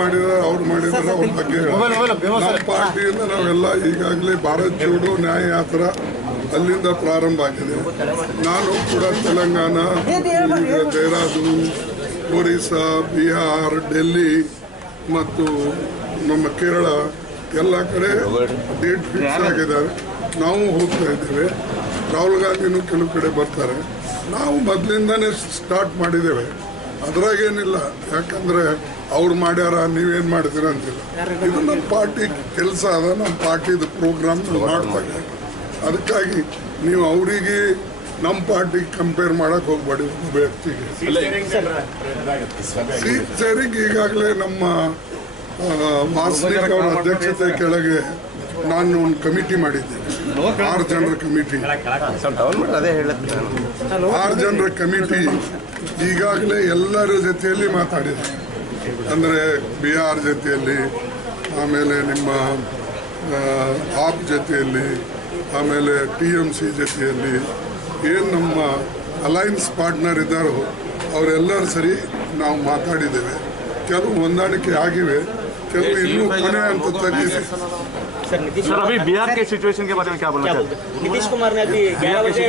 ಮಾಡಿದಾರೆ ಅವ್ರು ಮಾಡಿದಾರೆ ಅವ್ರ ಬಗ್ಗೆ ನಮ್ಮ ಪಾರ್ಟಿಯಿಂದ ನಾವೆಲ್ಲ ಈಗಾಗಲೇ ಭಾರತ್ ಜೋಡೋ ನ್ಯಾಯ ಯಾತ್ರ ಅಲ್ಲಿಂದ ಪ್ರಾರಂಭ ಆಗಿದೆ. ನಾನು ಕೂಡ ತೆಲಂಗಾಣ, ದೇಹರಾದೂನ್, ಒರಿಸ್ಸಾ, ಬಿಹಾರ್, ಡೆಲ್ಲಿ ಮತ್ತು ನಮ್ಮ ಕೇರಳ ಎಲ್ಲ ಕಡೆ ಡೇಟ್ ಫಿಕ್ಸ್ ಆಗಿದ್ದಾರೆ. ನಾವು ಹೋಗ್ತಾ ಇದ್ದೇವೆ. ರಾಹುಲ್ ಗಾಂಧಿನೂ ಕೆಲವು ಕಡೆ ಬರ್ತಾರೆ. ನಾವು ಮೊದಲಿಂದನೇ ಸ್ಟಾರ್ಟ್ ಮಾಡಿದ್ದೇವೆ, ಅದ್ರಾಗೇನಿಲ್ಲ. ಯಾಕಂದರೆ ಅವ್ರು ಮಾಡ್ಯಾರ ನೀವೇನು ಮಾಡ್ತೀರ ಅಂತಿಲ್ಲ. ಇದು ನಮ್ಮ ಪಾರ್ಟಿ ಕೆಲಸ ಅದ, ನಮ್ಮ ಪಾರ್ಟಿದು ಪ್ರೋಗ್ರಾಮ್ ಮಾಡ್ತಾರೆ. ಅದಕ್ಕಾಗಿ ನೀವು ಅವರಿಗೆ ನಮ್ಮ ಪಾರ್ಟಿಗೆ ಕಂಪೇರ್ ಮಾಡಕ್ಕೆ ಹೋಗ್ಬೇಡಿ. ಒಬ್ಬ ವ್ಯಕ್ತಿಗೆ ಸೀಟ್ ಶೇರಿಂಗ್ ಈಗಾಗಲೇ ನಮ್ಮ ವಾಸನಿಕ್ ಅವರ ಅಧ್ಯಕ್ಷತೆ ಕೆಳಗೆ ನಾನು ಒಂದು ಕಮಿಟಿ ಮಾಡಿದ್ದೇನೆ. 6 ಜನರ ಕಮಿಟಿ. 6 ಜನರ ಕಮಿಟಿ ಈಗಾಗಲೇ ಎಲ್ಲರ ಜೊತೆಯಲ್ಲಿ ಮಾತಾಡಿದೆ. ಅಂದರೆ ಬಿಹಾರ್ ಜೊತೆಯಲ್ಲಿ, ಆಮೇಲೆ ನಿಮ್ಮ ಆಪ್ ಜೊತೆಯಲ್ಲಿ, ಆಮೇಲೆ TMC ಜೊತೆಯಲ್ಲಿ ಏನು ನಮ್ಮ ಅಲೈನ್ಸ್ ಪಾರ್ಟ್ನರ್ ಇದ್ದಾರೋ ಅವರೆಲ್ಲರೂ ಸರಿ ನಾವು ಮಾತಾಡಿದ್ದೇವೆ. ಕೆಲವು ಹೊಂದಾಣಿಕೆ ಆಗಿವೆ, ಕೆಲವು ಇನ್ನೂ ಕೊನೆ ಅಂತ ತಗ್ಗಿಸಿ. सर अभी बिहार के सिचुएशन के बारे में क्या बोलना चाहते हैं? नीतीश कुमार ने अभी 11 बजे